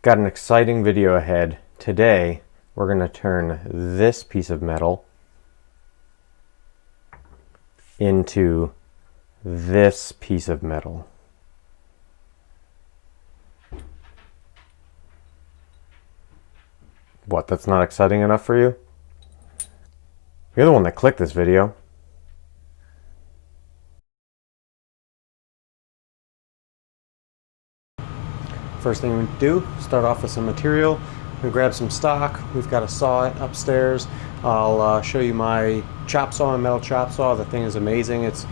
Got an exciting video ahead. Today, we're going to turn this piece of metal into this piece of metal. What, that's not exciting enough for you? You're the one that clicked this video. First thing we do, start off with some material. We grab some stock. We've got a saw upstairs. I'll show you my chop saw, and metal chop saw. The thing is amazing. It's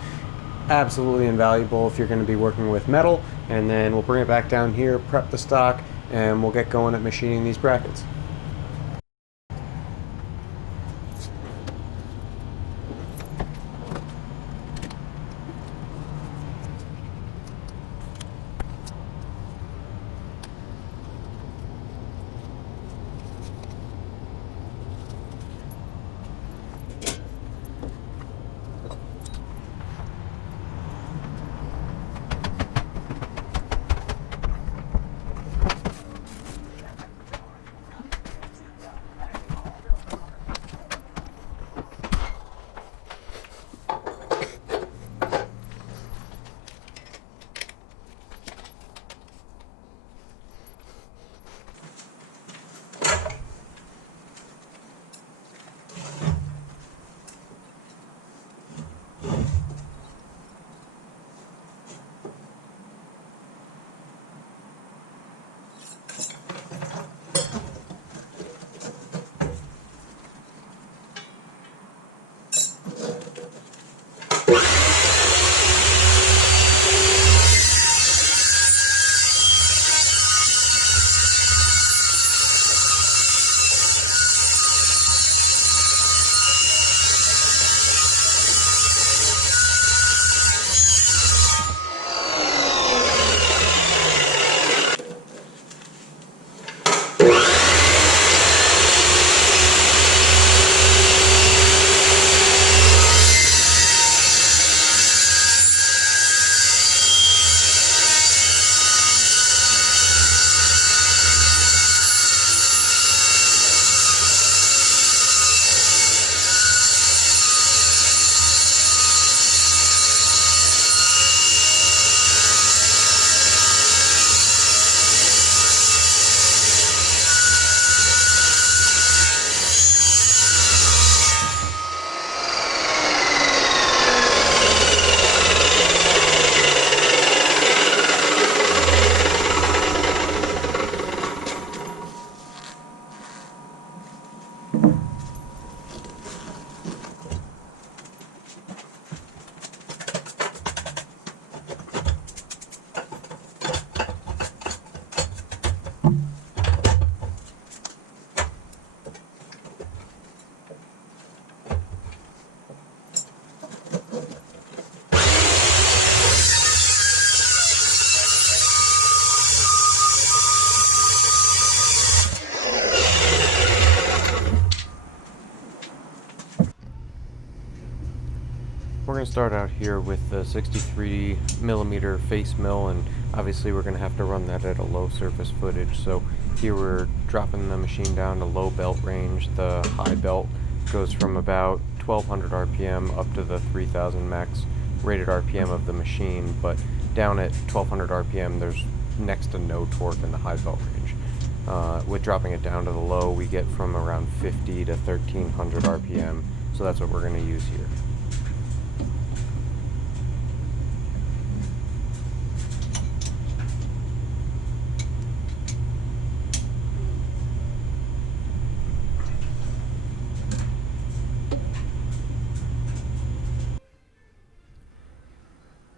absolutely invaluable if you're going to be working with metal. And then we'll bring it back down here, prep the stock, and we'll get going at machining these brackets. We're going to start out here with the 63 millimeter face mill, and obviously we're going to have to run that at a low surface footage. So here we're dropping the machine down to low belt range. The high belt goes from about 1200 RPM up to the 3000 max rated RPM of the machine, but down at 1200 RPM there's next to no torque in the high belt range. With dropping it down to the low, we get from around 50 to 1300 RPM, so that's what we're going to use here.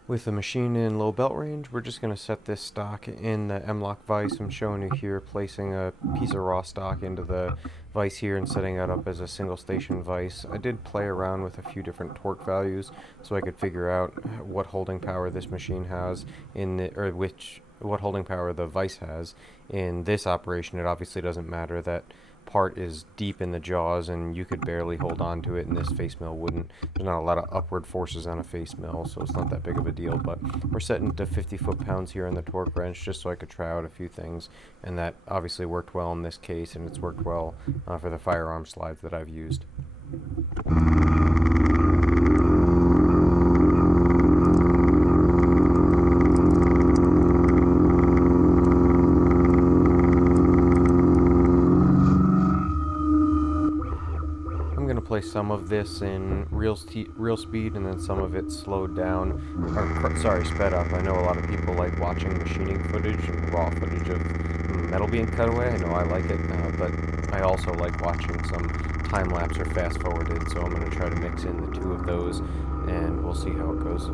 With the machine in low belt range, we're just going to set this stock in the M-lock vise. I'm showing you here placing a piece of raw stock into the vise here and setting that up as a single station vise. I did play around with a few different torque values so I could figure out what holding power this machine has what holding power the vise has. In this operation, it obviously doesn't matter. That part is deep in the jaws and you could barely hold on to it, and this face mill wouldn't. There's not a lot of upward forces on a face mill, so it's not that big of a deal. But we're setting to 50 foot-pounds here on the torque wrench just so I could try out a few things, and that obviously worked well in this case, and it's worked well for the firearm slides that I've used. Play some of this in real speed and then some of it slowed down, or sped up. I know a lot of people like watching machining footage and raw footage of metal being cut away. I know I like it, but I also like watching some time lapse or fast forwarded, so I'm going to try to mix in the two of those and we'll see how it goes.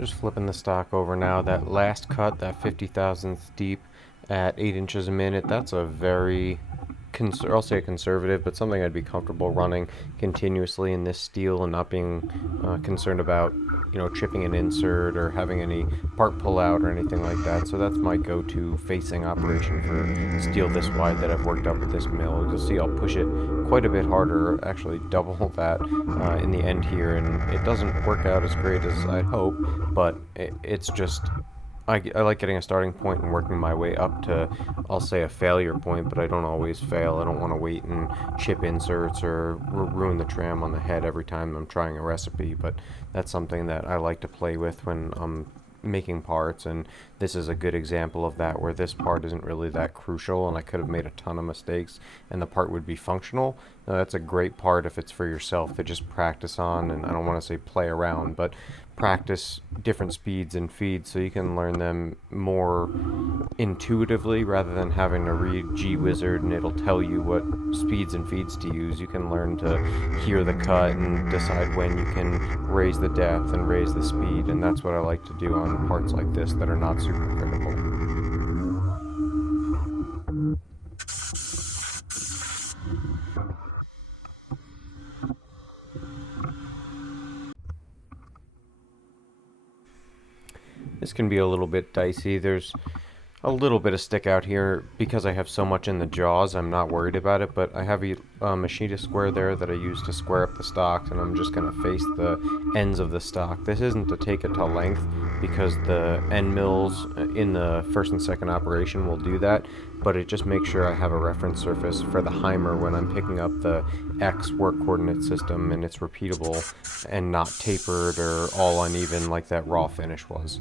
Just flipping the stock over now. That last cut, that 50,000th deep at 8 inches a minute, that's a very, I'll say conservative, but something I'd be comfortable running continuously in this steel and not being concerned about, chipping an insert or having any part pull out or anything like that. So that's my go-to facing operation for steel this wide that I've worked up with this mill. You'll see I'll push it quite a bit harder, actually double that in the end here, and it doesn't work out as great as I'd hope, but it's just, I like getting a starting point and working my way up to, I'll say, a failure point, but I don't always fail. I don't want to wait and chip inserts or ruin the tram on the head every time I'm trying a recipe, but that's something that I like to play with when I'm making parts, and this is a good example of that, where this part isn't really that crucial and I could have made a ton of mistakes and the part would be functional. That's a great part if it's for yourself to just practice on, and I don't want to say play around, but practice different speeds and feeds so you can learn them more intuitively rather than having to read GWizard and it'll tell you what speeds and feeds to use. You can learn to hear the cut and decide when you can raise the depth and raise the speed, and that's what I like to do on parts like this that are not super critical. This can be a little bit dicey. There's a little bit of stick out here because I have so much in the jaws. I'm not worried about it, but I have a machinist square there that I use to square up the stock, and I'm just going to face the ends of the stock. This isn't to take it to length because the end mills in the first and second operation will do that, but it just makes sure I have a reference surface for the Heimer when I'm picking up the X work coordinate system and it's repeatable and not tapered or all uneven like that raw finish was.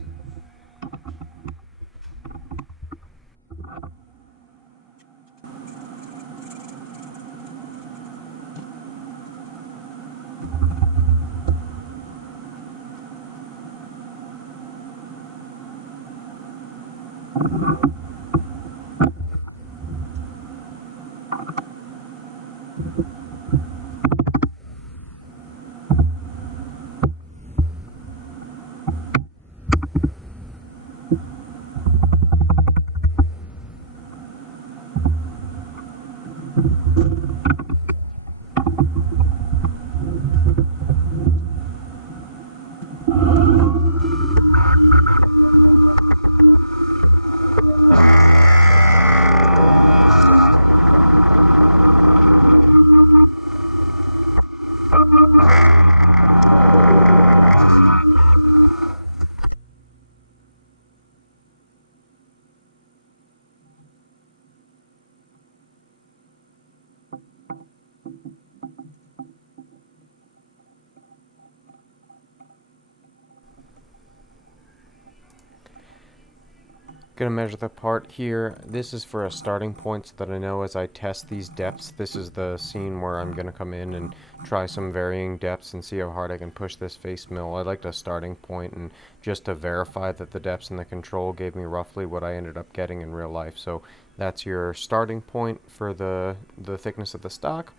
Gonna measure the part here. This is for a starting point so that I know as I test these depths. This is the scene where I'm gonna come in and try some varying depths and see how hard I can push this face mill. I liked a starting point, and just to verify that the depths in the control gave me roughly what I ended up getting in real life. So that's your starting point for the thickness of the stock.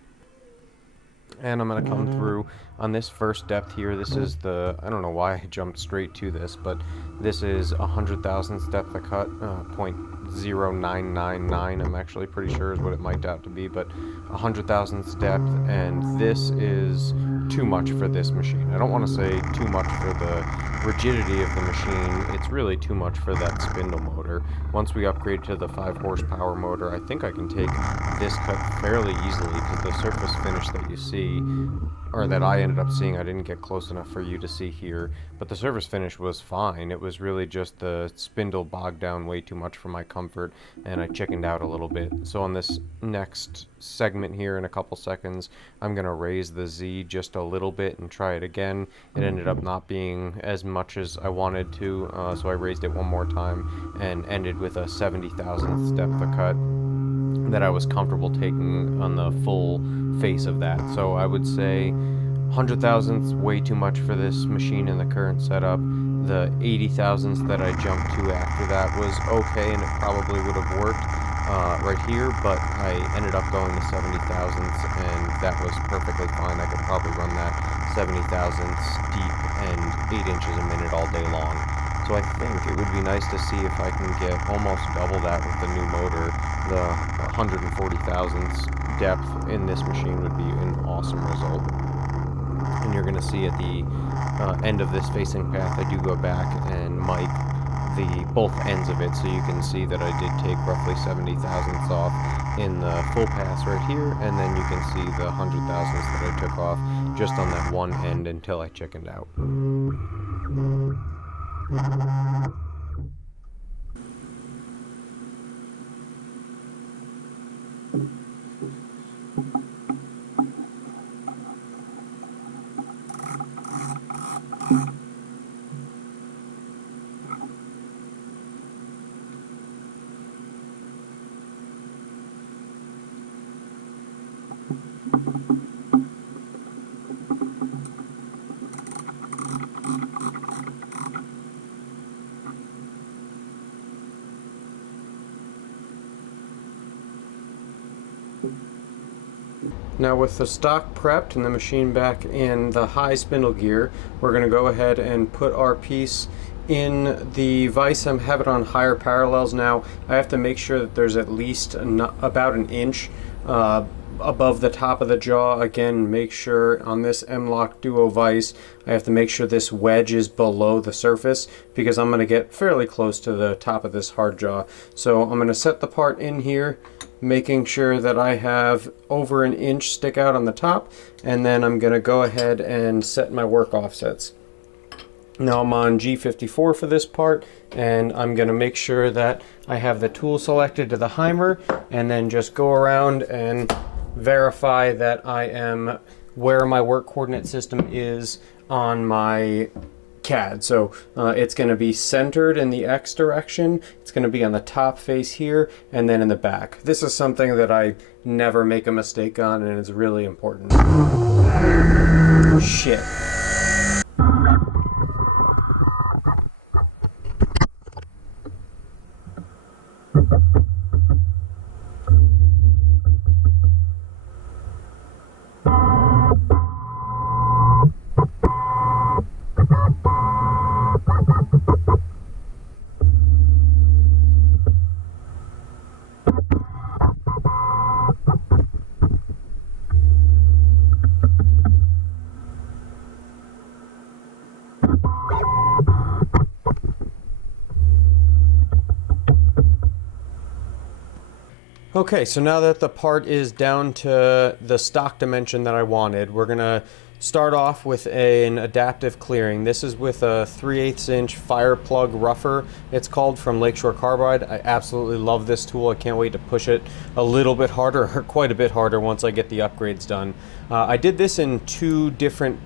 And I'm going to come through on this first depth here. This is the, I don't know why I jumped straight to this, but this is 100 thousandths depth of cut, 0.0999, I'm actually pretty sure is what it might out to be, but 100 thousandths depth, and this is too much for this machine. I don't want to say too much for the rigidity of the machine, it's really too much for that spindle motor. Once we upgrade to the 5 horsepower motor, I think I can take this cut fairly easily, because the surface finish that you see, or that I ended up seeing, I didn't get close enough for you to see here, but the surface finish was fine. It was really just the spindle bogged down way too much for my comfort, and I chickened out a little bit. So on this next segment here in a couple seconds, I'm going to raise the Z just a little bit and try it again. It ended up not being as much as I wanted to, so I raised it one more time and ended with a 70 thousandths depth of cut that I was comfortable taking on the full face of that. So I would say 100 thousandths way too much for this machine in the current setup. The 80 thousandths that I jumped to after that was okay, and it probably would have worked right here, but I ended up going to 70 thousandths, and that was perfectly fine. I could probably run that 70 thousandths deep and 8 inches a minute all day long. So I think it would be nice to see if I can get almost double that with the new motor. The 140 thousandths depth in this machine would be an awesome result. And you're going to see at the end of this facing path, I do go back and mic both ends of it, so you can see that I did take roughly 70 thousandths off in the full pass right here, and then you can see the 100 thousandths that I took off just on that one end until I chickened out. Now with the stock prepped and the machine back in the high spindle gear, we're going to go ahead and put our piece in the vise. I have it on higher parallels now. I have to make sure that there's at least about an inch above the top of the jaw. Again, make sure on this M-LOK Duo vise, I have to make sure this wedge is below the surface, because I'm going to get fairly close to the top of this hard jaw. So I'm going to set the part in here, making sure that I have over an inch stick out on the top, and then I'm going to go ahead and set my work offsets. Now I'm on G54 for this part, and I'm going to make sure that I have the tool selected to the Heimer, and then just go around and verify that I am where my work coordinate system is on my CAD. So it's going to be centered in the X direction, it's going to be on the top face here, and then in the back. This is something that I never make a mistake on, and it's really important. Shit. Okay, so now that the part is down to the stock dimension that I wanted, we're gonna start off with an adaptive clearing. This is with a 3/8 inch fire plug rougher, it's called, from Lakeshore Carbide. I absolutely love this tool. I can't wait to push it a little bit harder, or quite a bit harder, once I get the upgrades done. I did this in 2 different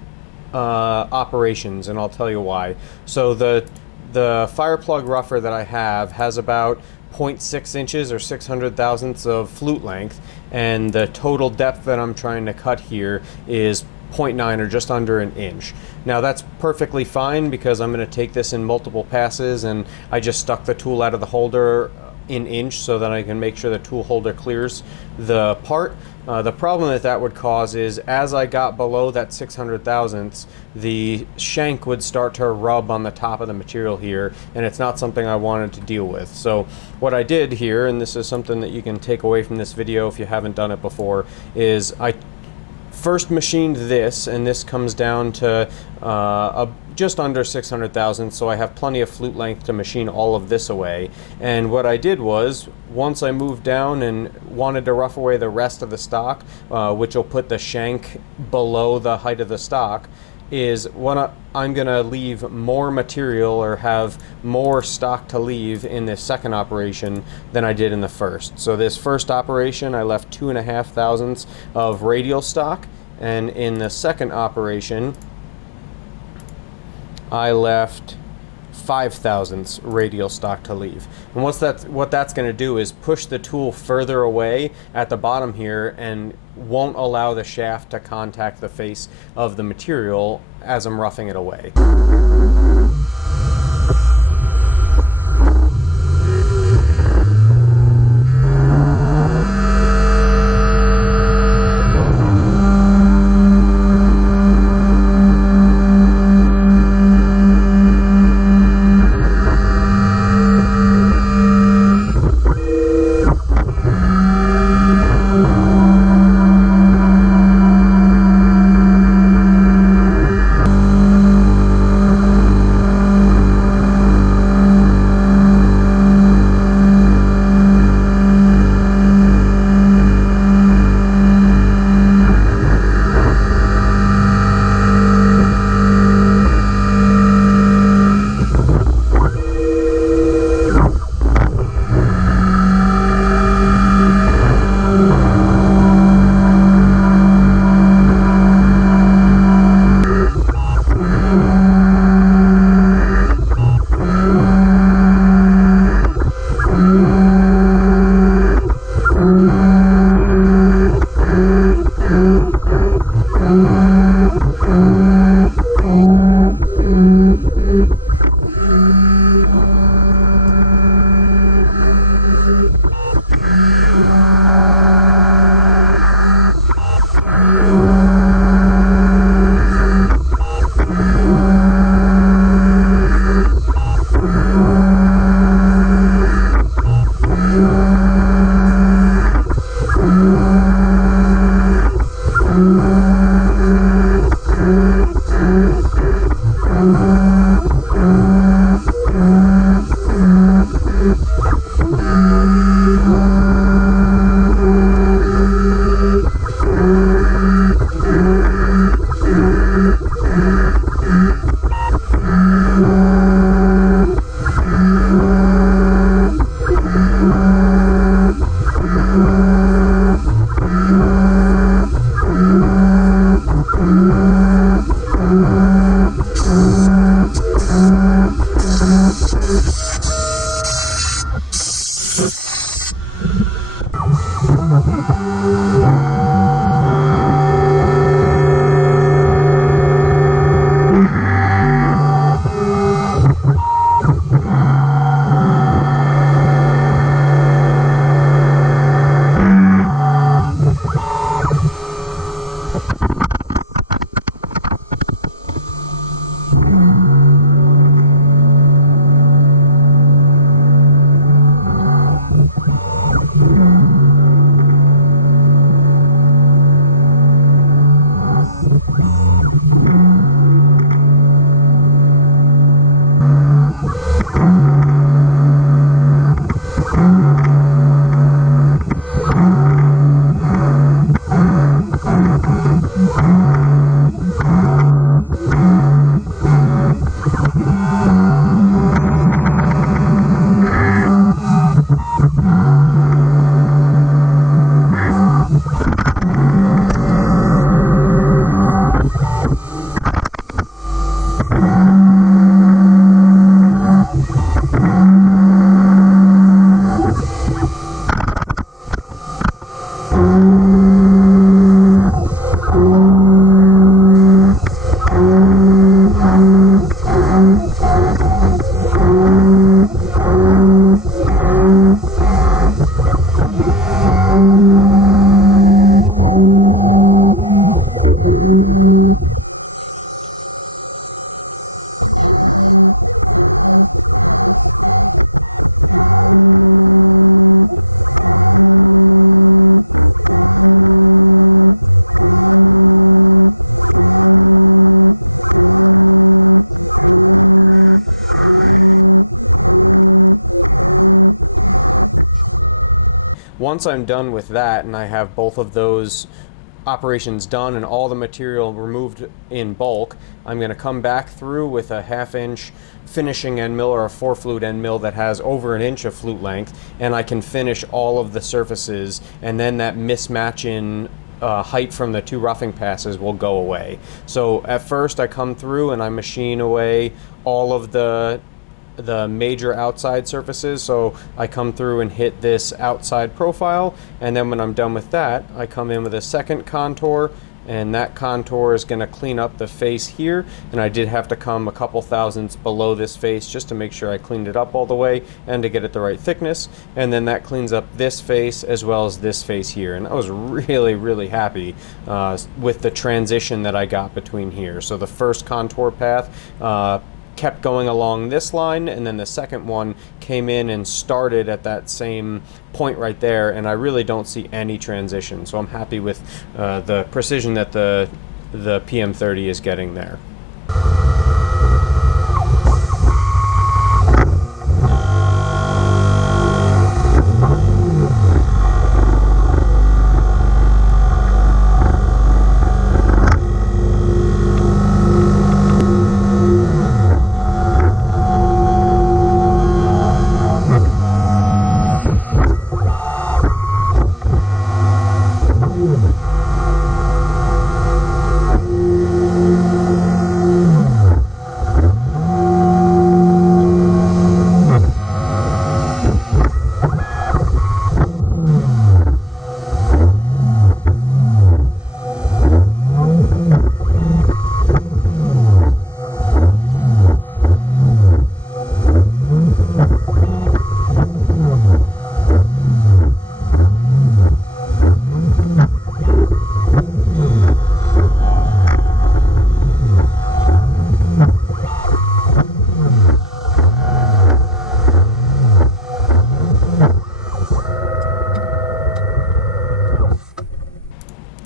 operations, and I'll tell you why. So the fire plug rougher that I have has about 0.6 inches or 600 thousandths of flute length, and the total depth that I'm trying to cut here is 0.9 or just under an inch. Now that's perfectly fine because I'm going to take this in multiple passes, and I just stuck the tool out of the holder in inch so that I can make sure the tool holder clears the part. The problem that would cause is as I got below that 600 thousandths, the shank would start to rub on the top of the material here, and it's not something I wanted to deal with. So what I did here, and this is something that you can take away from this video if you haven't done it before, is I first machined this, and this comes down to just under 600 thousandths, so I have plenty of flute length to machine all of this away. And what I did was, once I moved down and wanted to rough away the rest of the stock, which will put the shank below the height of the stock, is when I'm gonna leave more material or have more stock to leave in this second operation than I did in the first. So this first operation I left 2.5 thousandths of radial stock, and in the second operation I left 5 thousandths radial stock to leave. And what that's going to do is push the tool further away at the bottom here and won't allow the shaft to contact the face of the material as I'm roughing it away. Once I'm done with that and I have both of those operations done and all the material removed in bulk, I'm going to come back through with a 1/2 inch finishing end mill or a 4-flute end mill that has over 1 inch of flute length, and I can finish all of the surfaces, and then that mismatch in height from the 2 roughing passes will go away. So at first I come through and I machine away all of the major outside surfaces. So I come through and hit this outside profile, and then when I'm done with that, I come in with a second contour, and that contour is going to clean up the face here, and I did have to come a couple thousandths below this face just to make sure I cleaned it up all the way and to get it the right thickness, and then that cleans up this face as well as this face here, and I was really happy with the transition that I got between here. So the first contour path kept going along this line, and then the second one came in and started at that same point right there, and I really don't see any transition, so I'm happy with the precision that the PM30 is getting there.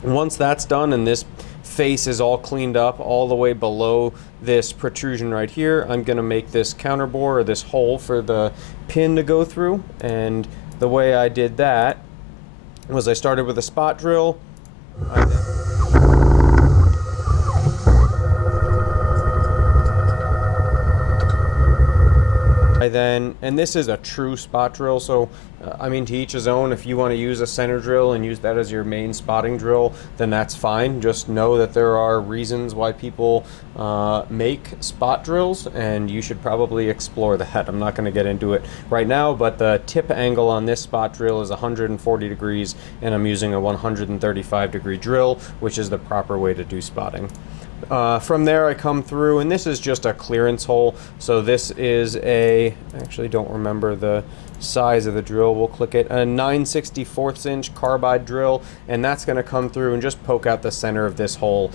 Once that's done and this face is all cleaned up all the way below this protrusion right here, I'm going to make this counter bore, or this hole for the pin to go through. And the way I did that was I started with a spot drill. And this is a true spot drill, so I mean, to each his own. If you want to use a center drill and use that as your main spotting drill, then that's fine. Just know that there are reasons why people make spot drills, and you should probably explore that. I'm not going to get into it right now, but the tip angle on this spot drill is 140 degrees, and I'm using a 135-degree drill, which is the proper way to do spotting. From there I come through, and this is just a clearance hole. So this is I actually don't remember the size of the drill. We'll click it, a 9/64 inch carbide drill, and that's going to come through and just poke out the center of this hole.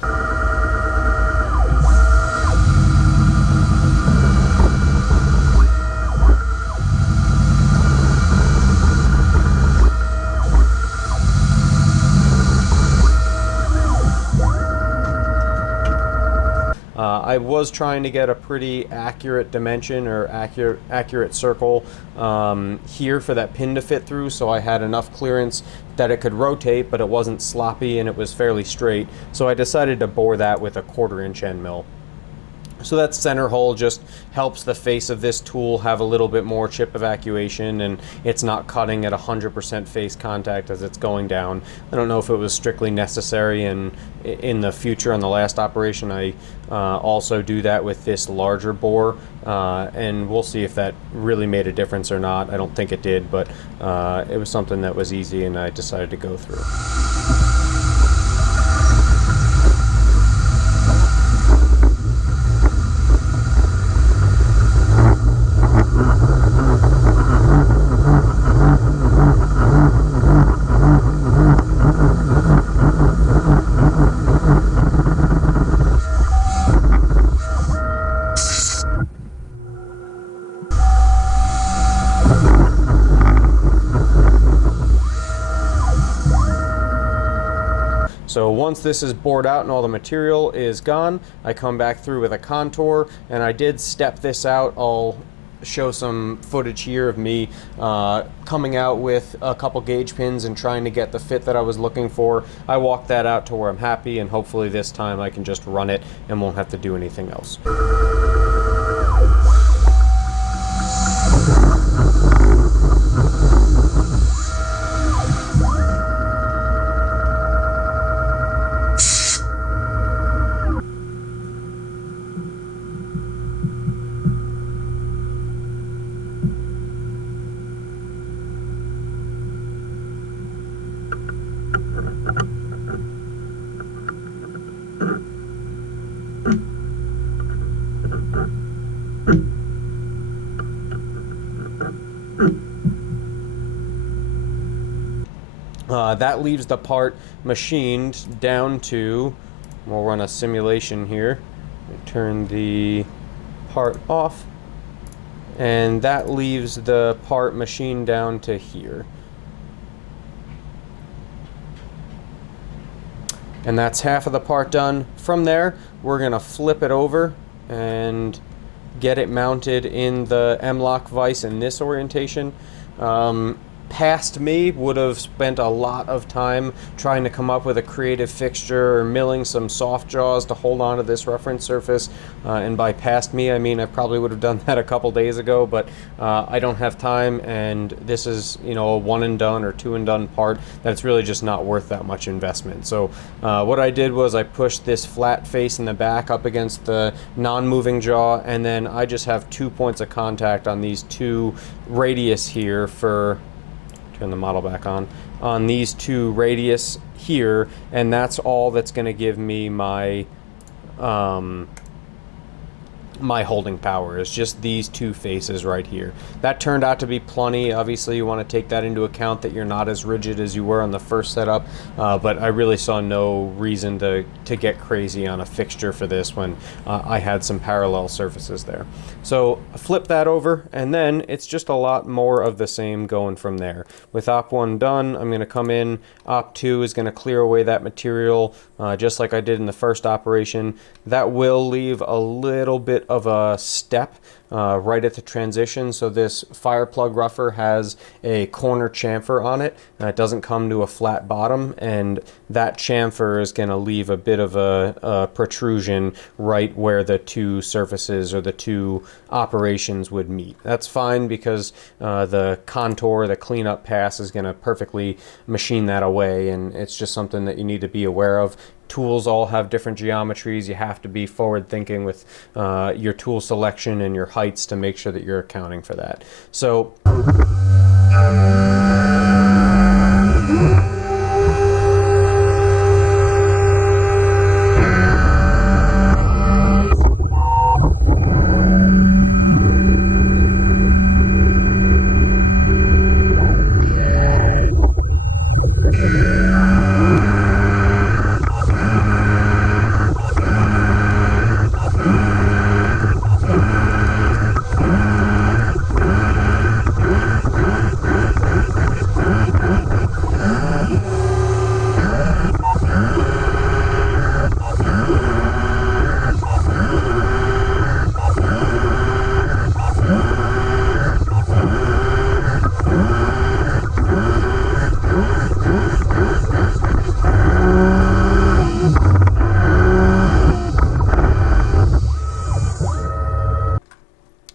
I was trying to get a pretty accurate dimension, or accurate circle here for that pin to fit through, so I had enough clearance that it could rotate, but it wasn't sloppy and it was fairly straight. So I decided to bore that with a 1/4 inch end mill. So that center hole just helps the face of this tool have a little bit more chip evacuation, and it's not cutting at 100% face contact as it's going down. I don't know if it was strictly necessary, and in the future on the last operation I also do that with this larger bore, and we'll see if that really made a difference or not. I don't think it did, but it was something that was easy and I decided to go through. So once this is bored out and all the material is gone, I come back through with a contour, and I did step this out. I'll show some footage here of me coming out with a couple gauge pins and trying to get the fit that I was looking for. I walked that out to where I'm happy, and hopefully this time I can just run it and won't have to do anything else. That leaves the part machined down to, we'll run a simulation here, turn the part off, and that leaves the part machined down to here. And that's half of the part done. From there, we're gonna flip it over and get it mounted in the M-lock vise in this orientation. Past me would have spent a lot of time trying to come up with a creative fixture or milling some soft jaws to hold on to this reference surface. And by past me, I mean I probably would have done that a couple days ago, but I don't have time, and this is, you know, a one and done or two and done part that's really just not worth that much investment. So what I did was I pushed this flat face in the back up against the non-moving jaw, and then I just have 2 points of contact on these two radius here for, turn the model back on these two radius here, and that's all that's going to give me my my holding power, is just these two faces right here. That turned out to be plenty. Obviously you want to take that into account, that you're not as rigid as you were on the first setup, but I really saw no reason to get crazy on a fixture for this when I had some parallel surfaces there. So flip that over, and then it's just a lot more of the same going from there. With Op 1 done, I'm going to come in. Op 2 is going to clear away that material just like I did in the first operation. That will leave a little bit of a step right at the transition. So this fire plug rougher has a corner chamfer on it. It doesn't come to a flat bottom, and that chamfer is going to leave a bit of a protrusion right where the two surfaces or the two operations would meet. That's fine, because the contour, the cleanup pass, is going to perfectly machine that away, and it's just something that you need to be aware of. Tools all have different geometries. You have to be forward thinking with your tool selection and your heights to make sure that you're accounting for that. So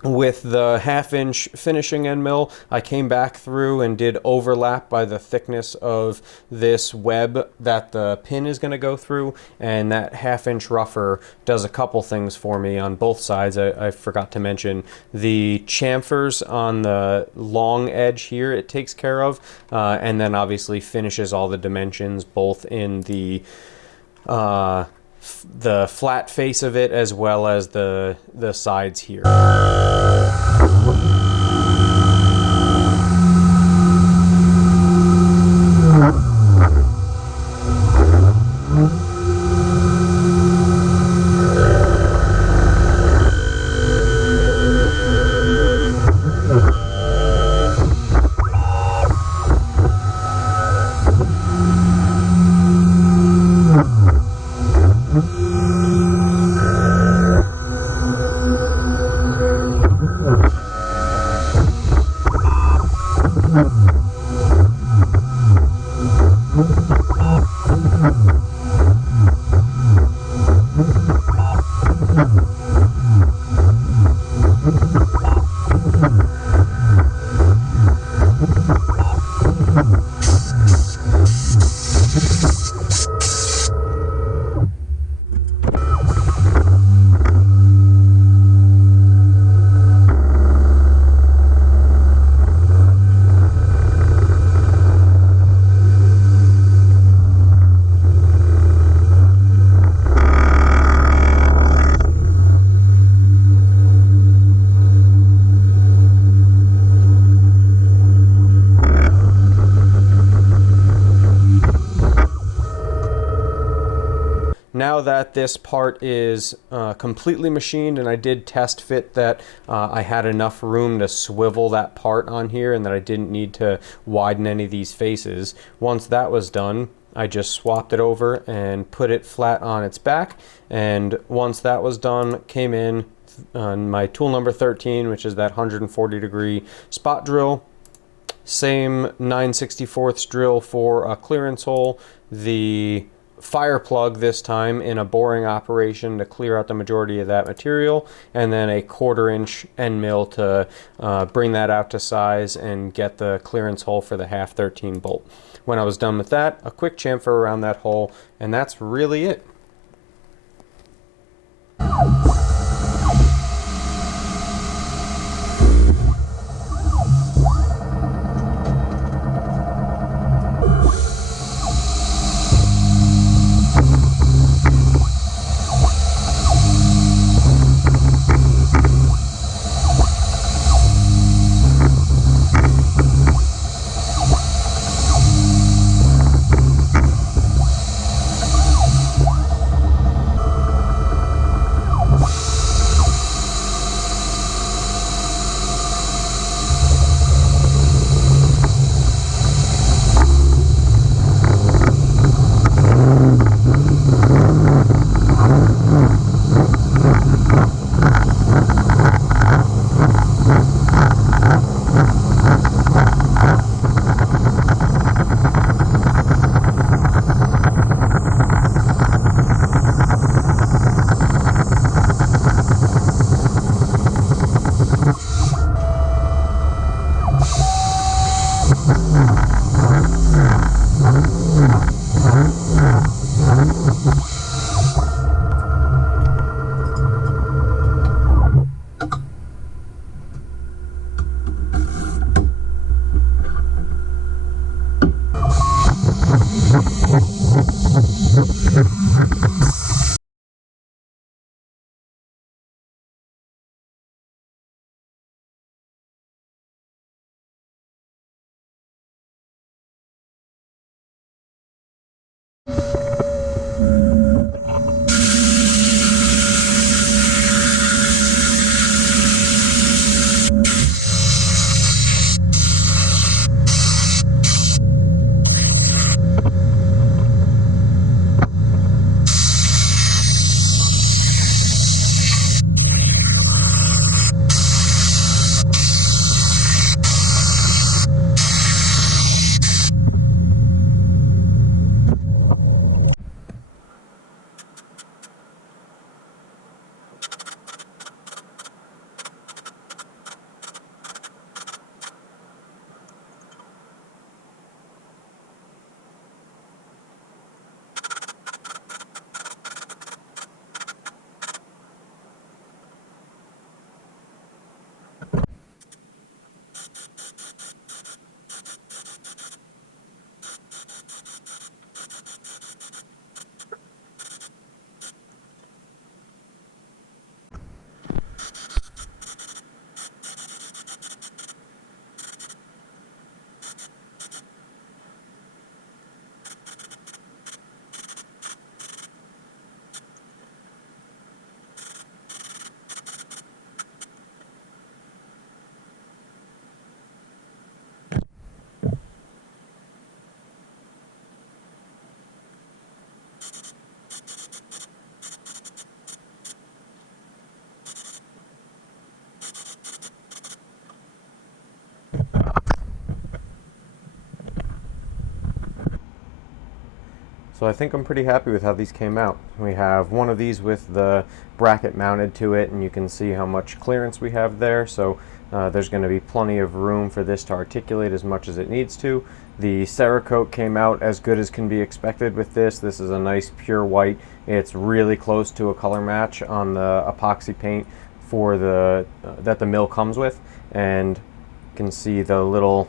with the 1/2 inch finishing end mill, I came back through and did overlap by the thickness of this web that the pin is going to go through, and that 1/2 inch rougher does a couple things for me on both sides. I forgot to mention the chamfers on the long edge here it takes care of, and then obviously finishes all the dimensions both in the flat face of it as well as the sides here. Now that this part is completely machined, and I did test fit that I had enough room to swivel that part on here and that I didn't need to widen any of these faces. Once that was done, I just swapped it over and put it flat on its back, and once that was done, came in on my tool number 13, which is that 140 degree spot drill. Same 9/64 drill for a clearance hole. The fire plug this time in a boring operation to clear out the majority of that material, and then a 1/4 inch end mill to bring that out to size and get the clearance hole for the 1/2 13 bolt. When I was done with that, a quick chamfer around that hole, and that's really it. So I think I'm pretty happy with how these came out. We have one of these with the bracket mounted to it, and you can see how much clearance we have there. So there's going to be plenty of room for this to articulate as much as it needs to. The Cerakote came out as good as can be expected with this. This is a nice pure white. It's really close to a color match on the epoxy paint for that the mill comes with, and you can see the little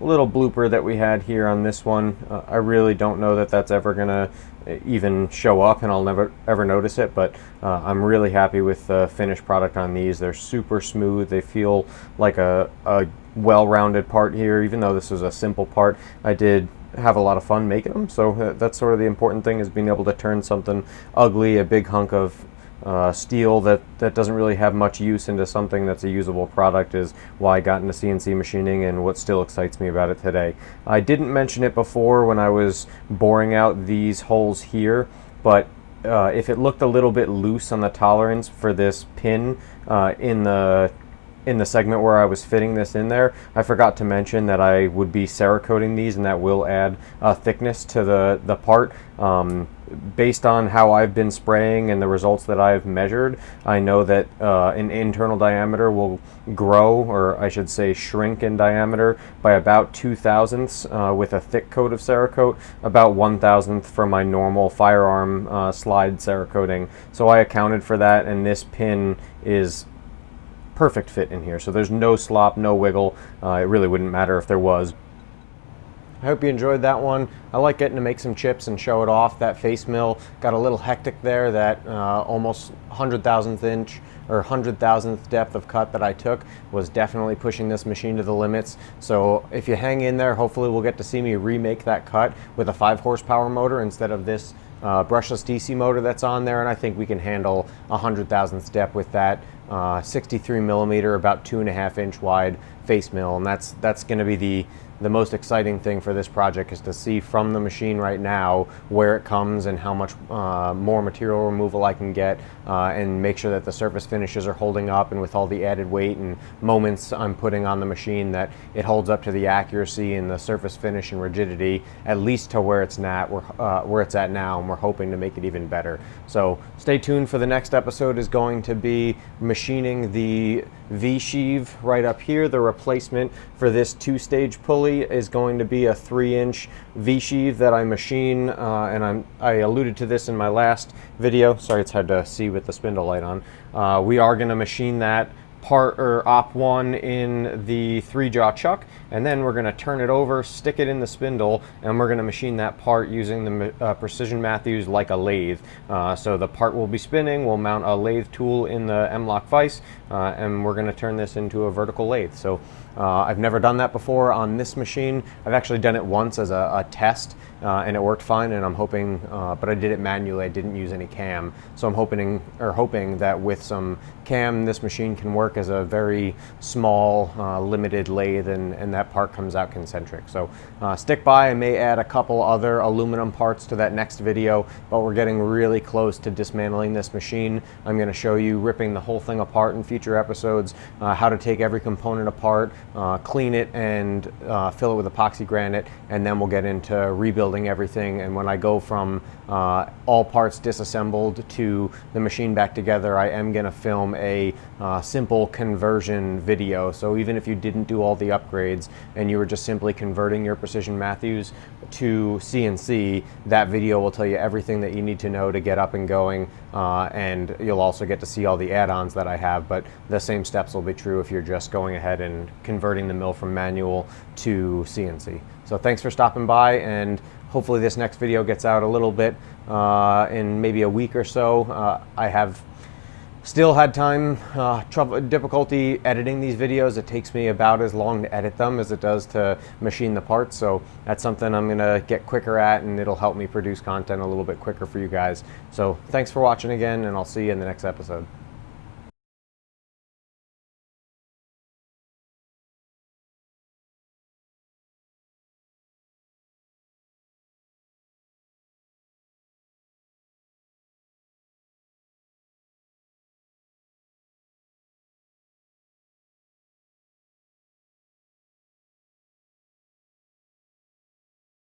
blooper that we had here on this one. I really don't know that that's ever gonna even show up, and I'll never ever notice it, but I'm really happy with the finished product on these. They're super smooth. They feel like a well-rounded part here. Even though this was a simple part, I did have a lot of fun making them, so that's sort of the important thing, is being able to turn something ugly, a big hunk of steel that doesn't really have much use, into something that's a usable product, is why I got into CNC machining and what still excites me about it today. I didn't mention it before when I was boring out these holes here, but if it looked a little bit loose on the tolerance for this pin in the segment where I was fitting this in there, I forgot to mention that I would be Cerakoting these, and that will add thickness to the part. Based on how I've been spraying and the results that I've measured, I know that an internal diameter will grow, or I should say shrink in diameter, by about 0.02 with a thick coat of Cerakote, about 1,000th for my normal firearm slide Cerakoting. So I accounted for that, and this pin is perfect fit in here. So there's no slop, no wiggle. It really wouldn't matter if there was. I hope you enjoyed that one. I like getting to make some chips and show it off. That face mill got a little hectic there. That almost 100,000th inch or 100,000th depth of cut that I took was definitely pushing this machine to the limits. So if you hang in there, hopefully we'll get to see me remake that cut with a 5 horsepower motor instead of this brushless DC motor that's on there, and I think we can handle 100,000th depth with that 63 millimeter, about 2.5 inch wide face mill, and that's going to be the most exciting thing for this project, is to see from the machine right now where it comes and how much more material removal I can get, and make sure that the surface finishes are holding up, and with all the added weight and moments I'm putting on the machine, that it holds up to the accuracy and the surface finish and rigidity, at least to where it's at now, and we're hoping to make it even better. So stay tuned for the next episode. Is going to be machining the V-sheave right up here. The replacement for this 2-stage pulley is going to be a 3-inch V-sheave that I machine, and I alluded to this in my last video. Sorry, it's hard to see with the spindle light on. We are going to machine that part, or op 1, in the 3-jaw chuck, and then we're going to turn it over, stick it in the spindle, and we're going to machine that part using the Precision Matthews like a lathe. So the part will be spinning, we'll mount a lathe tool in the M-LOK vise, and we're going to turn this into a vertical lathe. So I've never done that before on this machine. I've actually done it once as a test, and it worked fine, and I'm hoping, but I did it manually, I didn't use any cam, so I'm hoping that with some cam, this machine can work as a very small, limited lathe, and that part comes out concentric. So stick by. I may add a couple other aluminum parts to that next video, but we're getting really close to dismantling this machine. I'm going to show you ripping the whole thing apart in future episodes, how to take every component apart, clean it, and fill it with epoxy granite, and then we'll get into rebuilding everything. And when I go from all parts disassembled to the machine back together, I am going to film a simple conversion video. So even if you didn't do all the upgrades and you were just simply converting your Precision Matthews to CNC, that video will tell you everything that you need to know to get up and going, and you'll also get to see all the add-ons that I have, but the same steps will be true if you're just going ahead and converting the mill from manual to CNC. So thanks for stopping by, and hopefully this next video gets out a little bit in maybe a week or so. I have still had difficulty editing these videos. It takes me about as long to edit them as it does to machine the parts, so that's something I'm gonna get quicker at, and it'll help me produce content a little bit quicker for you guys. So thanks for watching again, and I'll see you in the next episode.